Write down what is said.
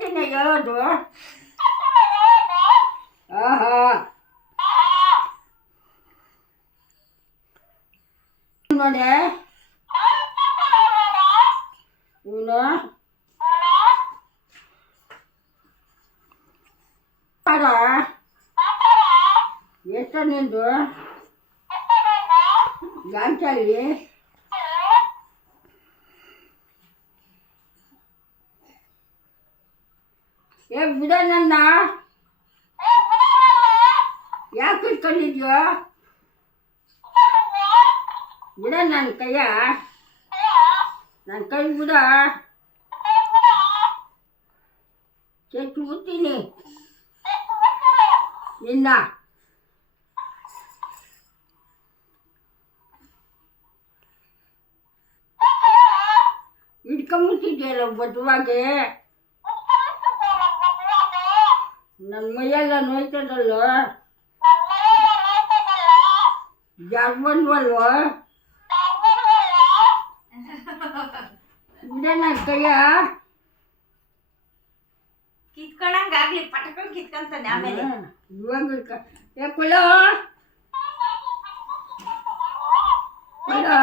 ಕೊಡ್ತೀನಿ ಹೇಳೋದು. ಆಹಾ ನೋಡಿ ಇವನು ಎಷ್ಟು ನಿಂದು ಗಾಂಚಲ್ಲಿ ಬಿಡ ನನ್ನ ಯಾಕೆ ಇಟ್ಕೊಂಡಿದ್ಯೋ ಬಿಡ ನನ್ನ ಕೈಯ ನನ್ನ ಕೈ ಬಿಡ ಚೆಕ್ ಬಿಡ್ತೀನಿ ನಿನ್ನ ಇಟ್ಕೊಂಬಿಟ್ಟಿದ್ಯಲ್ಲ ಬದ್ವಾಗಿ ನನ್ನ ಮೈಯೆಲ್ಲ ನೋಯ್ತದಲ್ಲ ಜಾಗ ಬಂದ್ವಲ್ವ ಬಿಡ ನನ್ನ ಕೈಯ ಕಿತ್ಕೊಂಡಂಗಾಗ್ಲಿ ಪಟಕೊಂಡು ಕಿತ್ಕೊಂತಾನೆ ಆಮೇಲೆ ಇವಾಗ ಕೊಡೋ ಕೊಡೋ